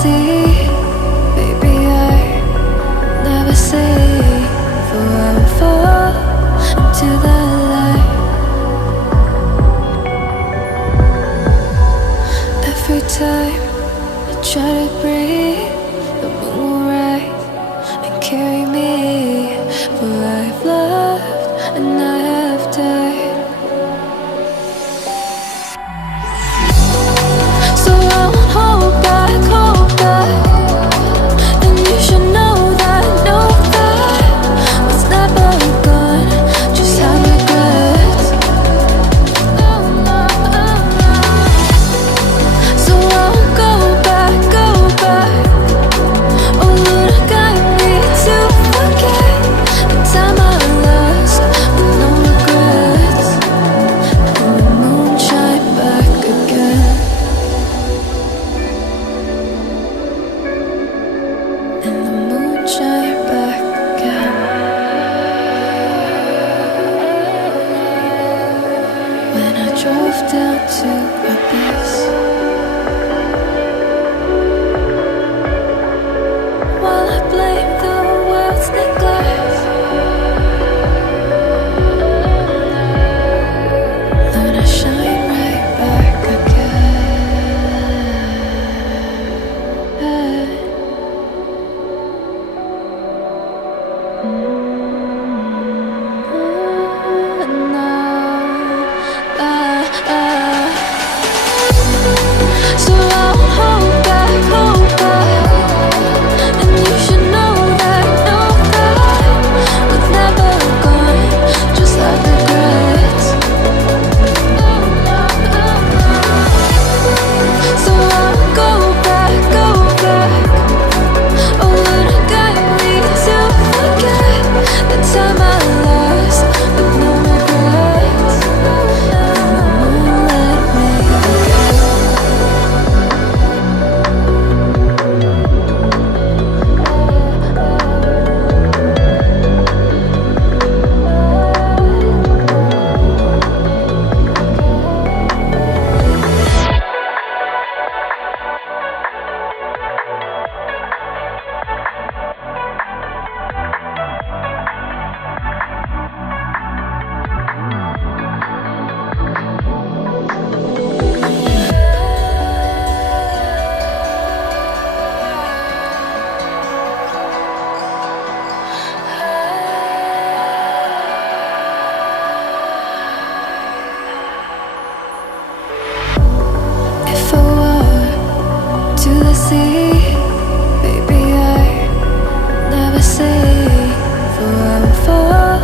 sea. Baby, I never say, for I will fall into the light. Every time I try to breathe, the moon will rise and carry me. For I've loved and I have died. So I won't hold back, hold back. And you should know that was never gone. Just have regrets. So I won't go back, go back. Oh Lord, I got me to forget the time I lost with no regrets. And the moon shine back again. And the moon shine back again. When I drove down to my base, while I blame the world's neglect, Lord, I shine right back again. So I won't hold back, hold back. And you should know that was never gone. Just have regrets. So I won't go back, go back. Oh Lord, I got me to forget the time I lost with no regrets. And the moon let me forget. If I walk to the sea, baby, I never say, for I will fall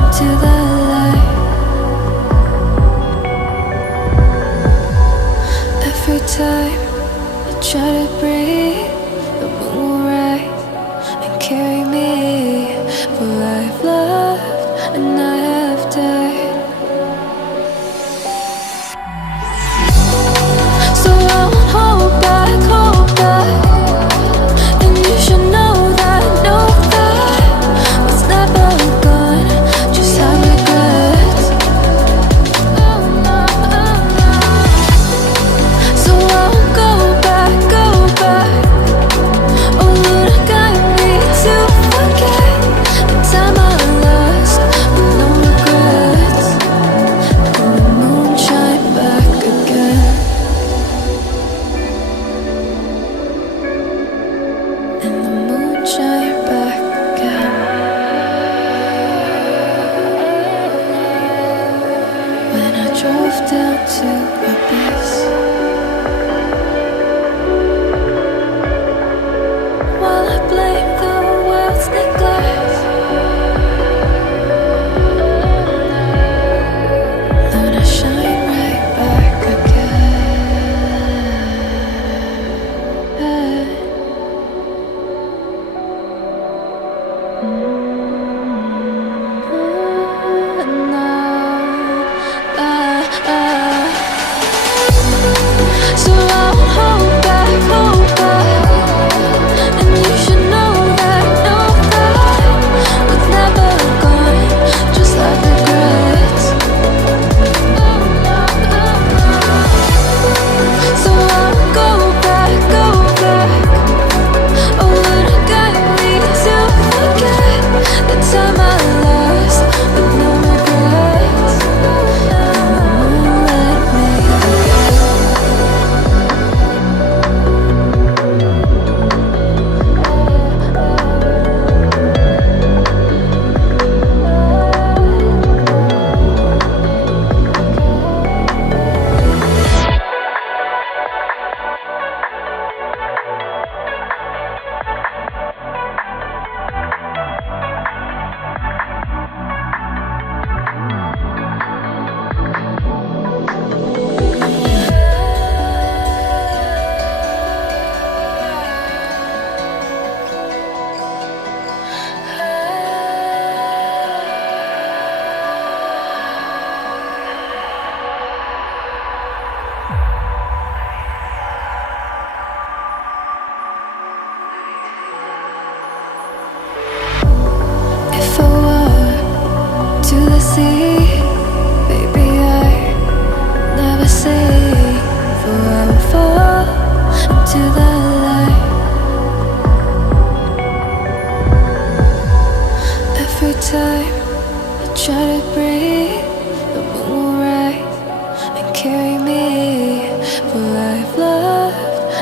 into the light. Every time I try to breathe, the moon will rise and carry me. For I've loved and I have died. So I won't hold back, hold back. And you should know that was never gone. Just have regrets. So I won't go back, go back. Oh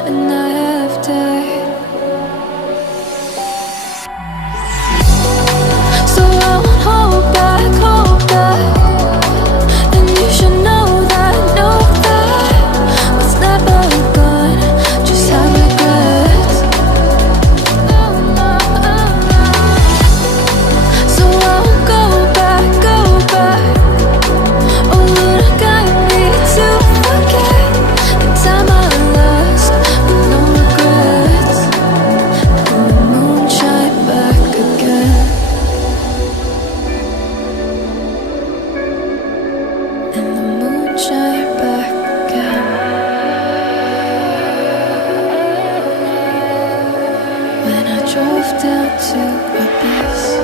and I have died. So I won't hold back, and you should know that what's never gone just have regrets. So I won't go back. Oh Lord, guide me to forget the time I lost with no regrets. And the moon shine back again. And the moon shine back again. When I drove down to abyss.